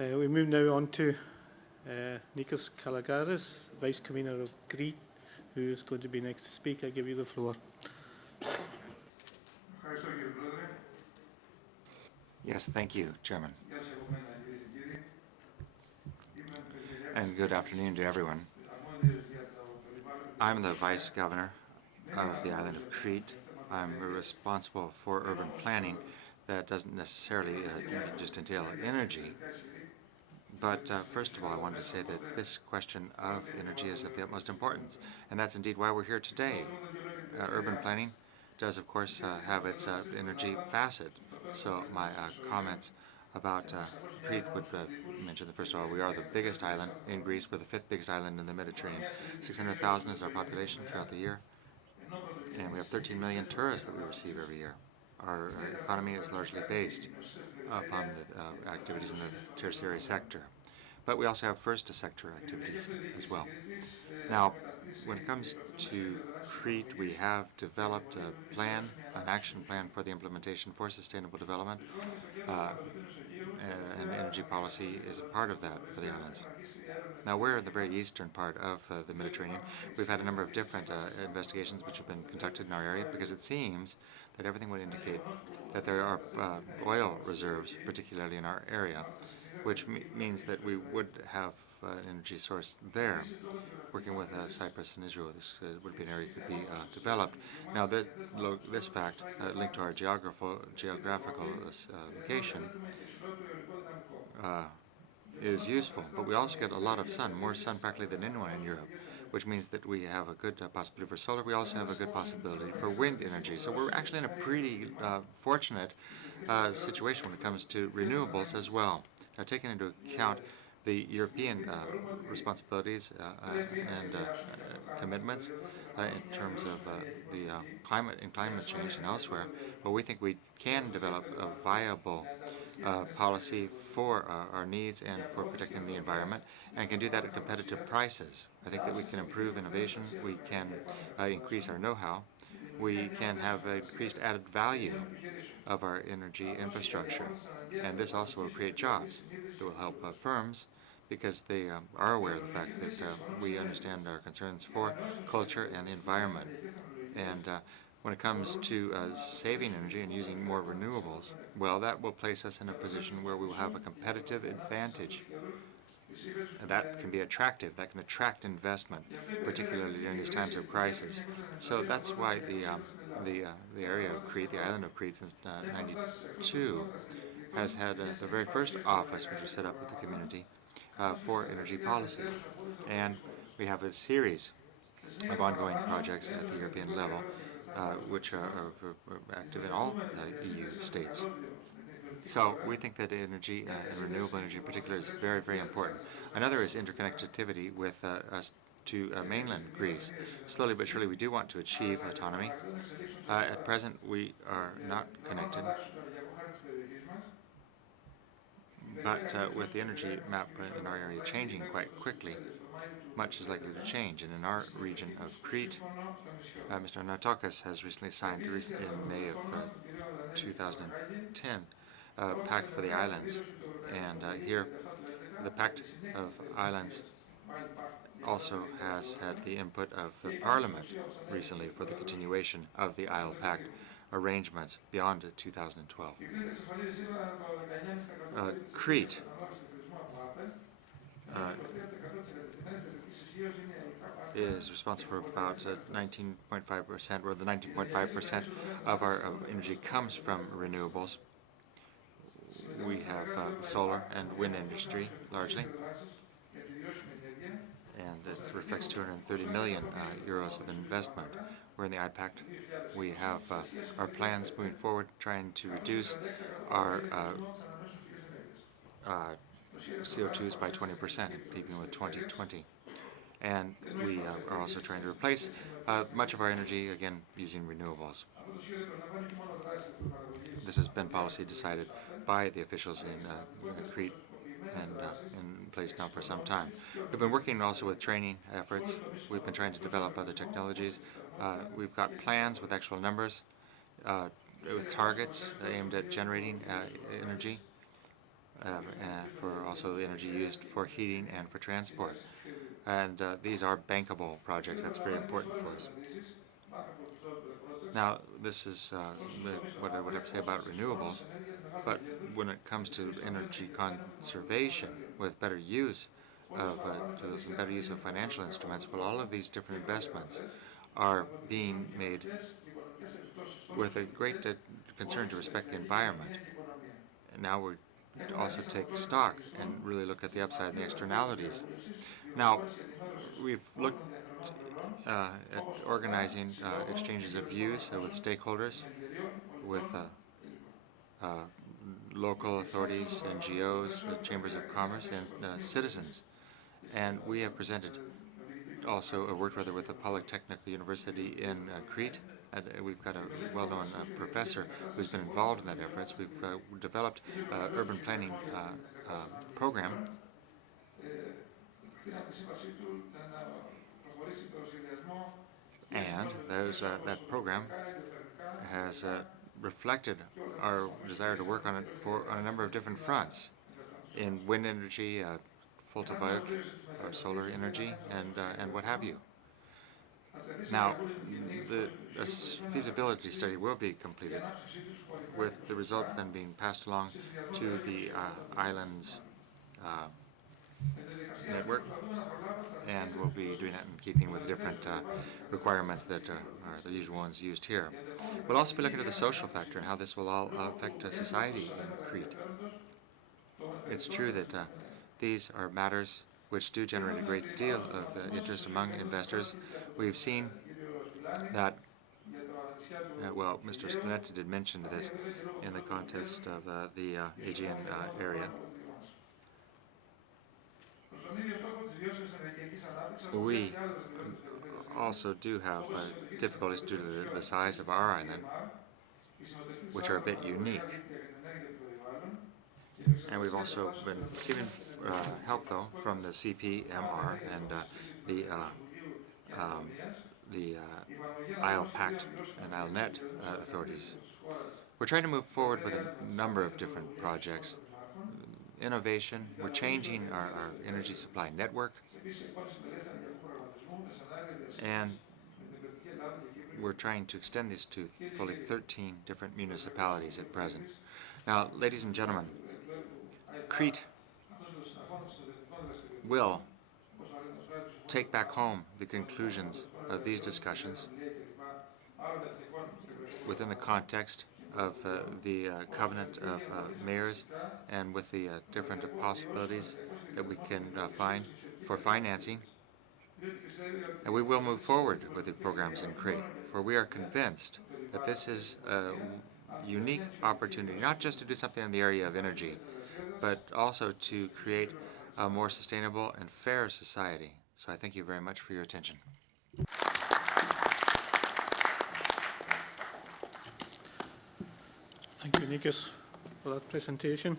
We move now on to Nikos Kalogeris, Vice Convener of Crete, who is going to be next to speak. I give you the floor. Yes, thank you, Chairman. And good afternoon to everyone. I'm the Vice Governor of the island of Crete. I'm responsible for urban planning that doesn't necessarily just entail energy. But first of all, I wanted to say that this question of energy is of the utmost importance, and that's indeed why we're here today. Urban planning does, of course, have its energy facet. So my comments about Crete would mention that, first of all, we are the biggest island in Greece. We're the fifth biggest island in the Mediterranean. 600,000 is our population throughout the year, and we have 13 million tourists that we receive every year. Our economy is largely based upon the activities in the tertiary sector. But we also have first sector activities as well. Now, when it comes to Crete, we have developed a plan, an action plan for the implementation for sustainable development, and energy policy is a part of that for the islands. Now, we're in the very eastern part of the Mediterranean. We've had a number of different investigations which have been conducted in our area because it seems that everything would indicate that there are oil reserves, particularly in our area, which means that we would have an energy source there. Working with Cyprus and Israel, this would be an area that could be developed. Now, this fact, linked to our geographical location, is useful, but we also get a lot of sun, more sun practically than anyone in Europe, which means that we have a good possibility for solar. We also have a good possibility for wind energy. So we're actually in a pretty fortunate situation when it comes to renewables as well. Now, taking into account the European responsibilities and commitments in terms of the climate change and elsewhere, but we think we can develop a viable policy for our needs and for protecting the environment, and can do that at competitive prices. I think that we can improve innovation, we can increase our know-how, we can have increased added value of our energy infrastructure, and this also will create jobs. It will help firms because they are aware of the fact that we understand our concerns for culture and the environment. And when it comes to saving energy and using more renewables, well, that will place us in a position where we will have a competitive advantage. And that can be attractive. That can attract investment, particularly during these times of crisis. So that's why the area of Crete, the island of Crete, since '92, has had the very first office which was set up with the community for energy policy. And we have a series of ongoing projects at the European level, which are active in all EU states. So we think that energy and renewable energy in particular is very, very important. Another is interconnectivity with us to mainland Greece. Slowly but surely we do want to achieve autonomy. At present we are not connected, but with the energy map in our area changing quite quickly, much is likely to change. And in our region of Crete, Mr. Natokis has recently signed in May of 2010 a Pact for the Islands. And here, the Pact of Islands also has had the input of the Parliament recently for the continuation of the Isle Pact arrangements beyond 2012. Crete is responsible for about 19.5%, or the 19.5% of our energy comes from renewables. We have solar and wind industry largely, and this reflects 230 million euros of investment. We're in the IPACT. We have our plans moving forward, trying to reduce our CO2s by 20%, in keeping with 2020. And we are also trying to replace much of our energy, again, using renewables. This has been policy decided by the officials in Crete and in place now for some time. We've been working also with training efforts. We've been trying to develop other technologies. We've got plans with actual numbers, with targets aimed at generating energy. for also the energy used for heating and for transport. And these are bankable projects. That's very important for us. Now, this is what I would have to say about renewables, but when it comes to energy conservation with better use of tools and better use of financial instruments, well, all of these different investments are being made with a great concern to respect the environment. And now we also take stock and really look at the upside and the externalities. Now, we've looked at organizing exchanges of views with stakeholders, with local authorities, NGOs, chambers of commerce, and citizens. And we have presented also worked rather with the Polytechnic University in Crete. And we've got a well-known professor who's been involved in that efforts. We've developed urban planning program. And that program has reflected our desire to work on it on a number of different fronts, in wind energy, photovoltaic, or solar energy, and what have you. Now, a feasibility study will be completed, with the results then being passed along to the island's network, and we'll be doing that in keeping with different requirements that are the usual ones used here. We'll also be looking at the social factor and how this will all affect society in Crete. It's true that these are matters which do generate a great deal of interest among investors. We've seen that, well, Mr. Spinetti did mention this in the context of the Aegean area. We also do have difficulties due to the size of our island, which are a bit unique. And we've also been receiving help, though, from the CPMR and the Isle Pact and Isle Net authorities. We're trying to move forward with a number of different projects. Innovation, we're changing our energy supply network, and we're trying to extend this to fully 13 different municipalities at present. Now, ladies and gentlemen, Crete will take back home the conclusions of these discussions within the context of the Covenant of Mayors, and with the different possibilities that we can find for financing. And we will move forward with the programs in Crete, for we are convinced that this is a unique opportunity, not just to do something in the area of energy, but also to create a more sustainable and fair society. So I thank you very much for your attention. Thank you, Nikos, for that presentation.